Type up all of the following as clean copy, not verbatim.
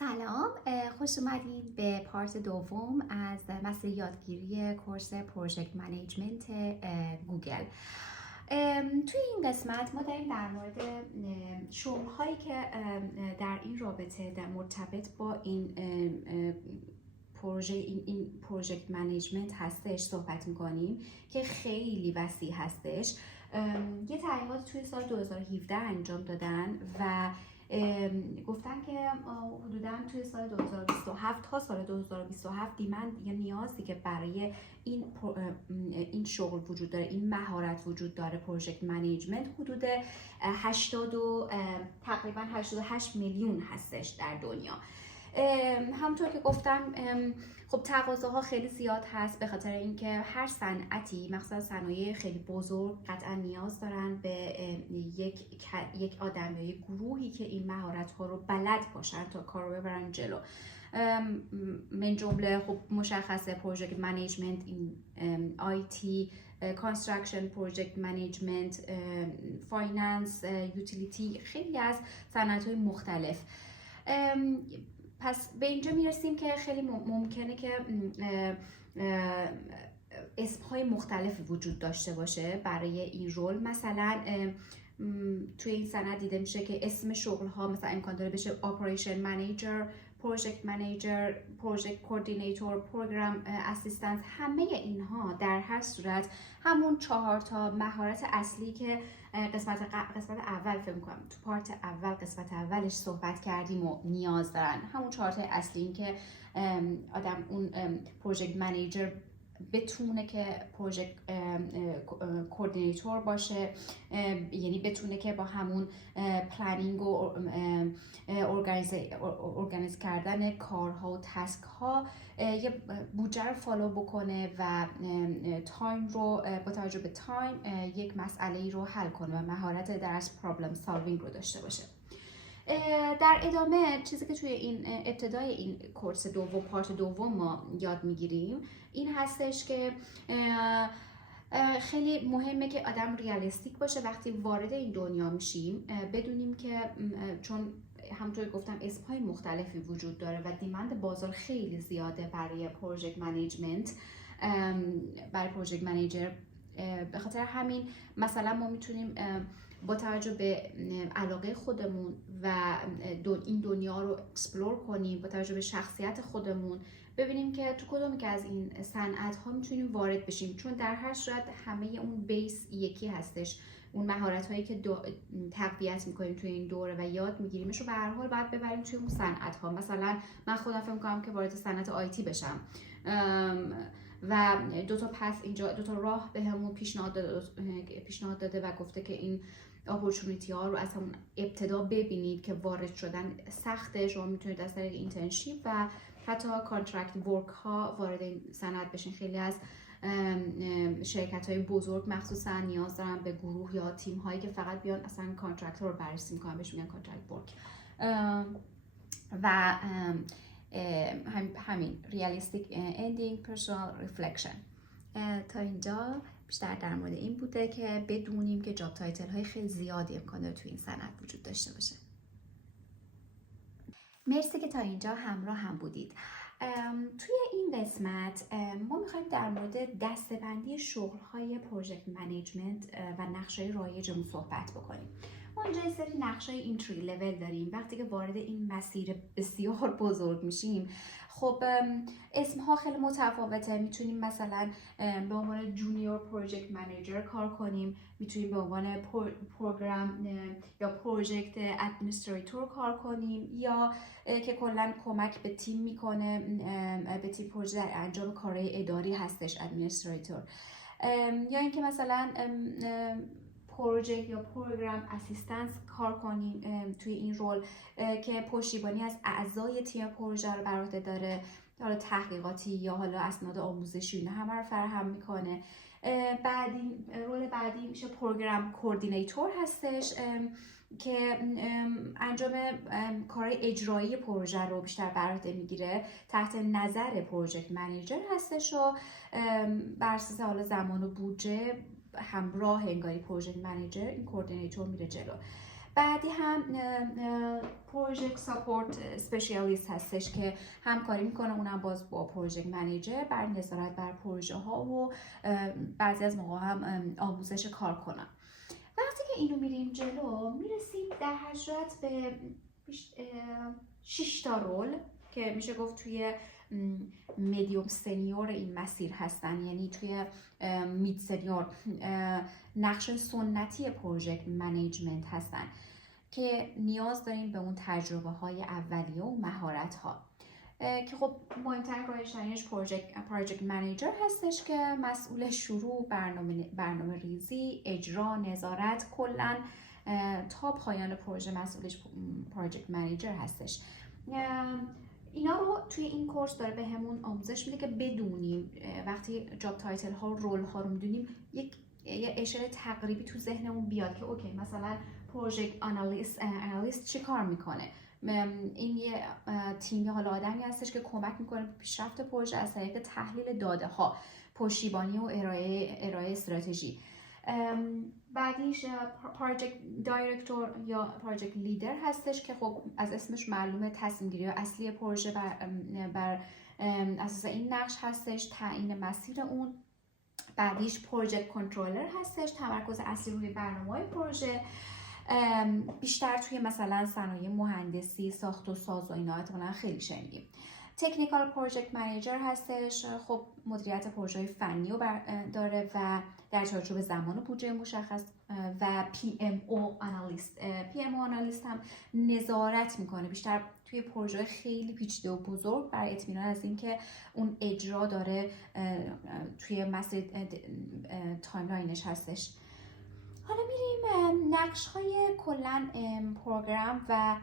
سلام، خوش اومدید به پارت دوم از مسیر یادگیری کورس پروژکت منیجمنت گوگل. توی این قسمت ما داریم در مورد شغل‌هایی که در این رابطه در مرتبط با این پروژکت منیجمنت هستش صحبت می‌کنیم که خیلی وسیع هستش. یه تحقیقات توی سال 2017 انجام دادن و گفتن که حدوداً توی سال 2027 تا سال 2027 دیمند یا نیازی که برای این شغل وجود داره، این مهارت وجود داره، پروژکت منیجمنت حدود تقریبا 88 میلیون هستش در دنیا. همونطور که گفتم خب تقاضاها خیلی زیاد هست، به خاطر اینکه هر صنعتی مخصوصا صنایع خیلی بزرگ قطعا نیاز دارن به یک آدم یا یک گروهی که این مهارت ها رو بلد باشن تا کار رو ببرن جلو. من جمله خب مشخصه پروژکت منیجمنت، آیتی، کانستراکشن، پروژکت منیجمنت، فایننس، یوتیلیتی، خیلی از صنعت‌های مختلف. پس به اینجا میرسیم که خیلی ممکنه که اسم‌های مختلفی وجود داشته باشه برای این رول. مثلا توی این سند دیده میشه که اسم شغل‌ها مثلا امکان داره بشه اپریشن منیجر، پروژکت منیجر، پروژکت کوردینیتور، پروگرام اسیستنت. همه اینها در هر صورت همون 4 تا مهارت اصلی که قسمت اول فکر می‌کنم تو پارت اول قسمت اولش صحبت کردیم و نیاز دارن. همون 4 تا اصلی این که آدم اون پروژکت منیجر بتونه که پروژکت کوردینیتور باشه، یعنی بتونه که با همون پلنینگ و ارگانیز کردن کارها و تسک ها یه بودجه رو فالو بکنه و تایم رو با توجه به تایم یک مسئله رو حل کنه و مهارت در از پرابلم سالوینگ رو داشته باشه. در ادامه چیزی که توی این ابتدای این کورس دوم، پارت دوم ما یاد میگیریم این هستش که خیلی مهمه که آدم ریالیستیک باشه وقتی وارد این دنیا میشیم. بدونیم که چون همونطور گفتم اسم‌های مختلفی وجود داره و دیمند بازار خیلی زیاده برای پروژکت منیجمنت، برای پروژکت منیجر. به خاطر همین مثلا ما میتونیم با توجه به علاقه خودمون و این دنیا رو اکسپلور کنیم، با توجه به شخصیت خودمون ببینیم که تو کدومی که از این صنعت ها میتونیم وارد بشیم، چون در هر صورت همه اون بیس یکی هستش. اون مهارت هایی که تقویت میکنیم توی این دوره و یاد میگیریمش رو به هر حال باید ببریم توی اون صنعت ها. مثلا من خودم فکر میکنم که وارد صنعت آیتی بشم و دو تا راه بهمون پیشنهاد داده و گفته که این اپورتونیتی ها رو از همون ابتدا ببینید که وارد شدن سخته. شما میتونید از طریق اینترنشیپ و حتی کانترکت ورک ها وارد این صنعت بشین. خیلی از شرکت های بزرگ مخصوصا نیاز دارن به گروه یا تیم هایی که فقط بیان اصلا کانترکت رو بررسی میکنن، بهش میگن کانترکت ورک. و همین ریالیستیک اندینگ، پرسونال ریفلکشن. تا اینجا بیشتر در مورد این بوده که بدونیم که جاب تایتل های خیلی زیادی امکان داره توی این صنعت وجود داشته باشه. مرسی که تا اینجا همراه هم بودید. توی این قسمت ما میخوایم در مورد دسته‌بندی شغل‌های پروژکت منیجمنت و نقشه‌های رایجمون صحبت بکنیم. ما اینجا یه سری نقشه‌های اینتری لول داریم. وقتی که وارد این مسیر بسیار بزرگ میشیم خب اسمها خیلی متفاوته. میتونیم مثلا به عنوان جونیور پروژکت منیجر کار کنیم، میتونیم به عنوان پروگرام یا پروژکت ادمنستریتور کار کنیم، یا که کلا کمک به تیم میکنه، به تیم پروژه در انجام کارهای اداری هستش ادمنستریتور، یا اینکه مثلا پروژکت یا پروگرام اسیستنس کار کنیم توی این رول که پشتیبانی از اعضای تیم پروژه رو بر عهده داره، حالا تحقیقاتی یا حالا اسناد آموزشی اینا همه رو فراهم میکنه. رول بعدی میشه پروگرام کوردینیتور هستش که انجام کارهای اجرایی پروژه رو بیشتر بر عهده میگیره، تحت نظر پروژکت منیجر هستش و بر اساس حالا زمان و بودجه همراه انگاری پروژکت منیجر این کوردینیتور میره جلو. بعدی هم پروژکت ساپورت اسپشیالیست هستش که همکاری میکنه، اونم باز با پروژکت منیجر بر نظارت بر پروژه ها و بعضی از موقع هم آموزش کار کنن. وقتی که اینو میریم جلو میرسیم در حقیقت به 6 تا رول که میشه گفت توی میدیوم سنیور این مسیر هستن، یعنی توی مید سنیور نقش سنتی پروژکت منیجمنت هستن که نیاز داریم به اون تجربه های اولیه و مهارت ها که خب مهمترین رایج‌ترینش پروژکت منیجر هستش که مسئول شروع، برنامه ریزی، اجرا، نظارت، کلاً تا پایان پروژه مسئولش پروژکت منیجر هستش. اینا رو توی این کورس داره به همون آموزش میده که بدونیم وقتی جاب تایتل ها و رول ها رو میدونیم یه اشاره تقریبی تو ذهنمون بیاد که اوکی مثلا پروژکت آنالیست چی کار میکنه. این یه تیم حالا آدمی هستش که کمک میکنه به پیشرفت پروژه از طریق تحلیل داده ها، پشتیبانی و ارائه استراتژی. بعدیش پروژکت دایرکتور یا پروژکت لیدر هستش که خب از اسمش معلومه تصمیم گیری اصلی پروژه بر اساس این نقش هستش، تعیین مسیر اون. بعدیش پروژکت کنترلر هستش، تمرکز اصلی روی برنامه‌های پروژه، بیشتر توی مثلا صنایع مهندسی، ساخت و ساز و اینا احتمالاً خیلی شنیدیم. تکنیکال پروژکت منیجر هستش، خب مدیریت پروژه‌های فنی رو داره و در چارچوب زمان و بودجه مشخص. و PMO آنالیست هم نظارت میکنه بیشتر توی پروژه خیلی پیچیده و بزرگ برای اطمینان از اینکه اون اجرا داره توی مسیر تایملاینش هستش. حالا میریم نقش های کلن پروگرام و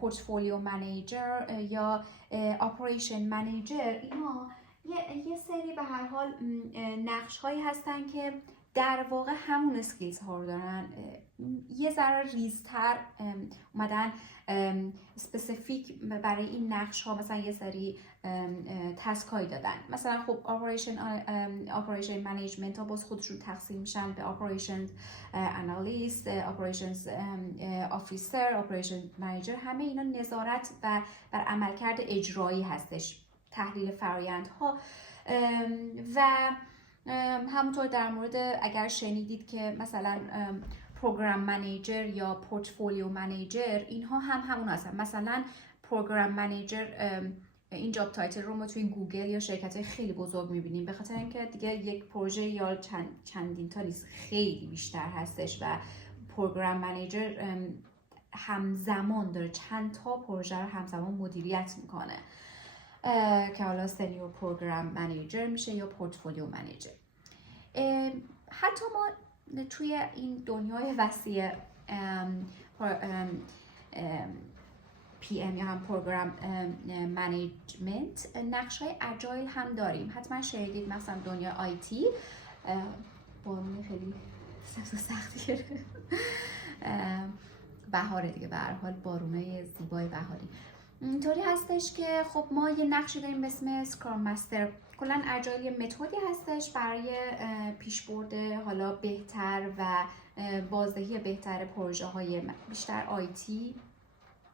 پورتفولیو منیجر یا اپریشن منیجر. اینا یه سری به هر حال نقش هایی هستن که در واقع همون اسکیلز ها رو دارن، یه ذره ریزتر اومدن اسپسیفیک برای این نقش ها مثلا یه سری تسک هایی دادن. مثلا خب اپریشن منیجمنت ها باز خودشون تقسیم میشن به اپریشن آنالیست، اپریشن آفیسر، اپریشن منیجر. همه اینا نظارت و بر عملکرد اجرایی هستش، تحلیل فرآیندها. و همونطور در مورد اگر شنیدید که مثلا پروگرام منیجر یا پورتفولیو منیجر، اینها هم همون هستن. مثلا پروگرام منیجر این جاب تایتل رو ما توی گوگل یا شرکت‌های خیلی بزرگ می‌بینیم، به خاطر اینکه دیگه یک پروژه یا چندین تا نیست، خیلی بیشتر هستش و پروگرام منیجر همزمان داره چند تا پروژه رو همزمان مدیریت میکنه که حالا سنیور پروگرام منیجر میشه یا پورتفولیو منیجر. حتی ما توی این دنیای وسیع پی ام یا هم پروگرام منیجمنت نقش‌های اجایل هم داریم. حتما شنیدید مثلا دنیای آی تی بارون خیلی سفت و سختی گرفت، بهاره دیگه، به هر حال بارونه زیبای بهاری. اینطوری هستش که خب ما یه نقشی داریم به اسم اسکرام مستر. کلا اجایل یه متدی هستش برای پیشبرد حالا بهتر و بازدهی بهتر پروژه های بیشتر آیتی.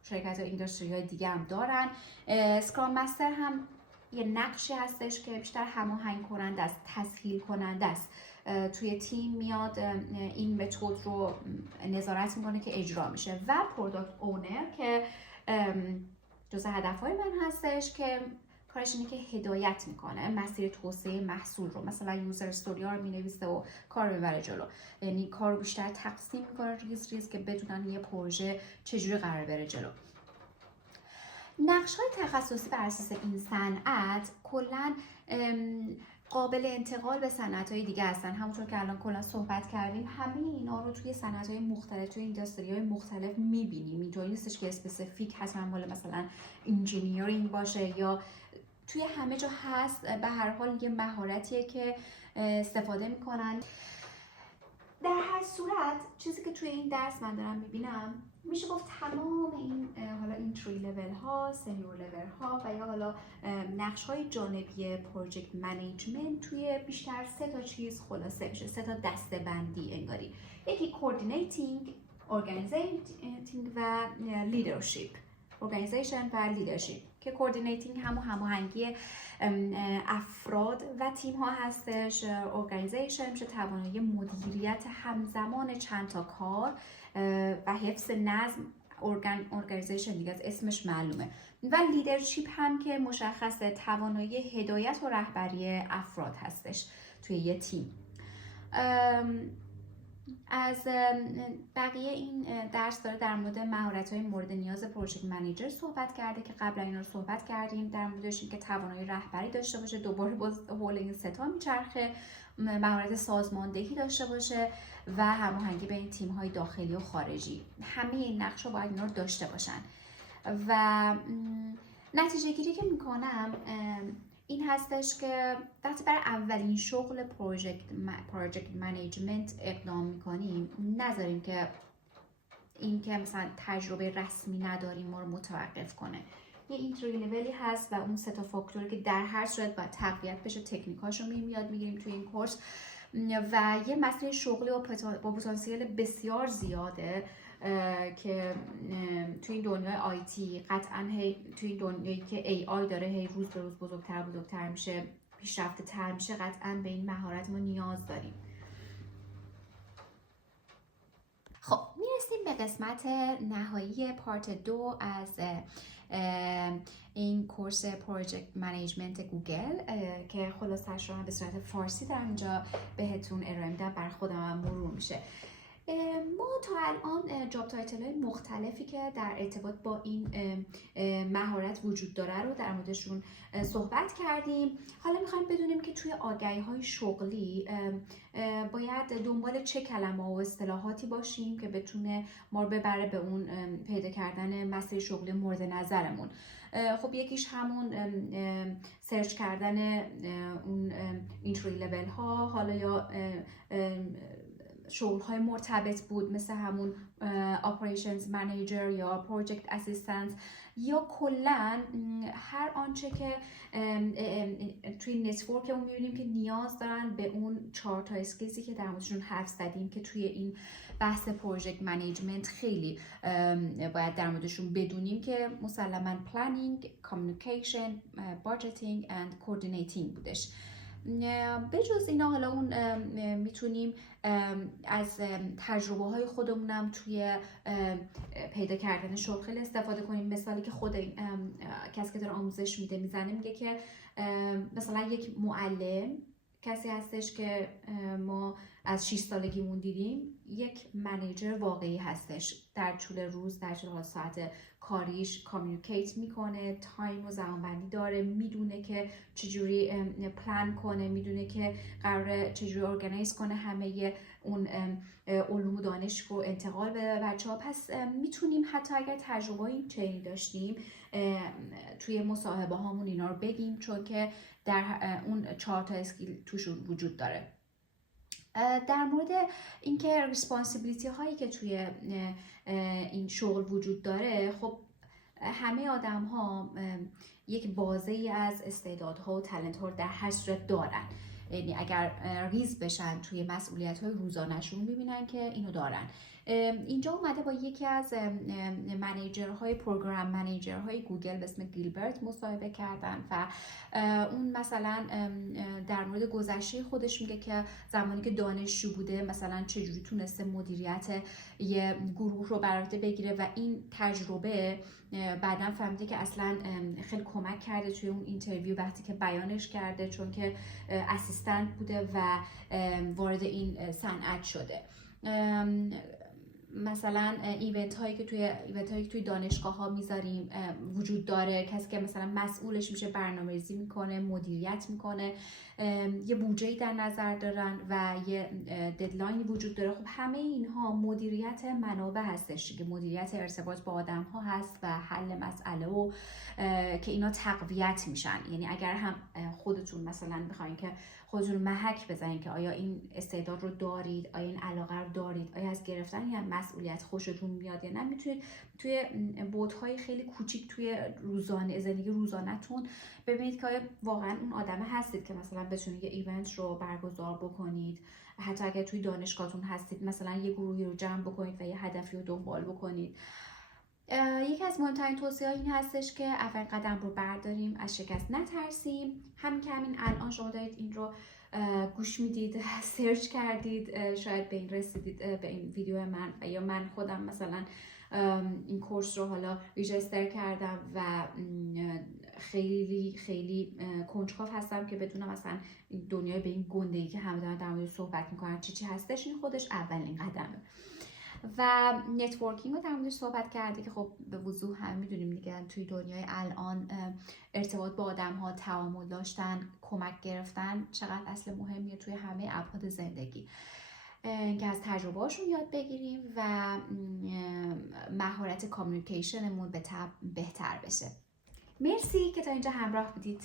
شرکت های اینداستری های دیگه هم دارن. اسکرام مستر هم یه نقشی هستش که بیشتر هماهنگ کننده است، تسهیل کننده است. توی تیم میاد این متد رو نظارت میکنه که اجرا میشه. و پروداکت اونر که جزء هدفهای من هستش که کارش اینه که هدایت میکنه مسیر توسعه محصول رو. مثلا یوزر استوری ها رو مینویسه و کار میبره جلو، یعنی کار رو بیشتر تقسیم میکنه ریز ریز که بدونن یه پروژه چجوری قرار بره جلو. نقش های تخصصی بر اساس این صنعت کلا قابل انتقال به صنعت‌های دیگه هستن. همونطور که الان کلا صحبت کردیم، همه اینا رو توی صنعت‌های مختلف، توی اینداستری‌های مختلف می‌بینیم. اینطوری نیستش که اسپسیفیک حتما مال مثلا انجینیرینگ باشه، یا توی همه جا هست. به هر حال یه مهارتیه که استفاده می‌کنن. در هر صورت چیزی که توی این درس من دارم می‌بینم، میشه گفت تمام این حالا این تری لول ها، سنیور لول ها و یا حالا نقش های جانبی پروژکت منیجمنت توی بیشتر 3 تا چیز خلاصه میشه، 3 تا دسته بندی انگاری. یکی کوردینیتینگ، organizing و leadership. organization و leadership که کوردینیتینگ هماهنگی افراد و تیم ها هستش. organization میشه توانایی مدیریت همزمان چند تا کار و حفظ نظم. organization دیگه از اسمش معلومه. و لیدرشپ هم که مشخصه توانایی هدایت و رهبری افراد هستش توی یه تیم. از بقیه این درس داره در مورد مهارت‌های مورد نیاز پروژکت منیجر صحبت کرده که قبلا اینا رو صحبت کردیم در موردش، که توانایی رهبری داشته باشه، دوباره باز حول این ستا میچرخه، مهارت سازماندهی داشته باشه و هماهنگی بین تیم‌های داخلی و خارجی. همه این نقش‌ها باید اینا رو داشته باشن. و نتیجه گیری که میکنم این هستش که وقتی برای اولین شغل پروژکت منیجمنت اقدام میکنیم، نذاریم که این که مثلا تجربه رسمی نداریم ما رو متوقف کنه. یه اینتری لولی هست و اون سه تا فاکتوری که در هر صورت باید تقویت بشه، تکنیکاشو یاد میگیریم توی این کورس و یه مسیر شغلی با پتانسیل بسیار زیاده که توی این دنیای آیتی قطعا توی این دنیایی که ای آی داره هی روز به روز بزرگتر میشه، پیشرفته تر میشه، قطعا به این مهارت ما نیاز داریم. خب میرسیم به قسمت نهایی پارت 2 از این کورس پروژکت منیجمنت گوگل که خلاصش رو به صورت فارسی در اینجا بهتون ارائه میدم، بر خودم هم مرور میشه. ما تا الان جاب تایتل های مختلفی که در ارتباط با این مهارت وجود داره رو در موردشون صحبت کردیم. حالا میخوایم بدونیم که توی آگهی های شغلی باید دنبال چه کلمه و اصطلاحاتی باشیم که بتونه ما رو ببره به اون پیدا کردن مسیر شغلی مورد نظرمون. خب یکیش همون سرچ کردن اون اینتری لول ها، حالا یا شغل‌های مرتبط بود مثل همون operations manager یا project assistant یا کلاً هر آنچه که توی نتورکمون می‌بینیم که نیاز دارن به اون 4 تا اسکیلزی که در موردشون حرف زدیم که توی این بحث پروژکت منیجمنت خیلی باید در موردشون بدونیم که مسلماً planning, communication, budgeting and coordinating بودش. به جز اینا حالا اون میتونیم از تجربه های خودمونم توی پیدا کردن شغل خیلی استفاده کنیم. مثالی که خود کسی که داره آموزش میده میزنه، میگه که مثلا یک معلم کسی هستش که ما از 6 سالگیمون دیدیم، یک منیجر واقعی هستش. در طول روز، در طول ساعت کاریش کامیونیکیت میکنه، تایم و زمانبندی داره، میدونه که چجوری پلان کنه، میدونه که قراره چجوری ارگانایز کنه همه اون علوم و دانش رو انتقال بده به بچه‌ها. پس میتونیم حتی اگر تجربه این چنین داشتیم توی مصاحبه هامون اینا رو بگیم، چون که در اون 4 تا اسکیل توش وجود داره. در مورد اینکه ریسپانسیبیلیتی هایی که توی این شغل وجود داره، خب همه آدم ها یک بازه ای از استعدادها و تالنت ها در هر صورت دارن. یعنی اگر ریز بشن توی مسئولیت های روزانه‌شون میبینن که اینو دارن. اینجا اومده با یکی از منیجرهای پروگرام منیجرهای گوگل به اسم گیلبرت مصاحبه کردن و اون مثلا در مورد گذشته خودش میگه که زمانی که دانشجو بوده مثلا چجوری تونسته مدیریت یه گروه رو بر عهده بگیره و این تجربه بعداً فهمیده که اصلا خیلی کمک کرده توی اون اینترویو وقتی که بیانش کرده، چون که اسیستنت بوده و وارد این صنعت شده. مثلا ایونت هایی که توی دانشگاه ها میذاریم وجود داره، کسی که مثلا مسئولش میشه برنامه‌ریزی میکنه، مدیریت میکنه، یه بودجه‌ای در نظر دارن و یه ددلاینی وجود داره. خب همه اینها مدیریت منابع هستش که مدیریت ارتباط با آدم ها هست و حل مسئله و که اینا تقویت میشن. یعنی اگر هم خودتون مثلا بخواین که خودتون محک بزنین که آیا این استعداد رو دارید، آیا این علاقه رو دارید، آیا از گرفتن این مسئولیت خوشتون میاد یا نه، میتونید توی بودهای خیلی کوچیک توی زندگی روزانه‌تون ببینید که واقعا اون آدم هستید که مثلا بتونید یه ایونت رو برگزار بکنید. حتی اگر توی دانشگاهتون هستید مثلا یه گروهی رو جمع بکنید و یه هدفی رو دنبال بکنید. یکی از مهمترین توصیه‌ها این هستش که اول قدم رو برداریم، از شکست نترسیم. همین که همین الان شما دارید این رو گوش میدید، سرچ کردید، شاید به این رسیدید، به این ویدیو من یا من خودم مثلا این کورس رو حالا ریجستر کردم و خیلی خیلی کنجکاو هستم که بدونم مثلا دنیای به این گندگی که همه دارن در مورد صحبت میکنن چی هستش. این خودش اولین قدمه. و نتورکینگ رو در موردش صحبت کرده که خب به وضوح هم میدونیم دیگه توی دنیای الان ارتباط با آدم ها، تعامل داشتن، کمک گرفتن چقدر اصل مهمیه توی همه ابعاد زندگی، که از تجربه هاشون یاد بگیریم و مهارت کامیونیکیشنمون به طبع بهتر بشه. مرسی که تا اینجا همراه بودید.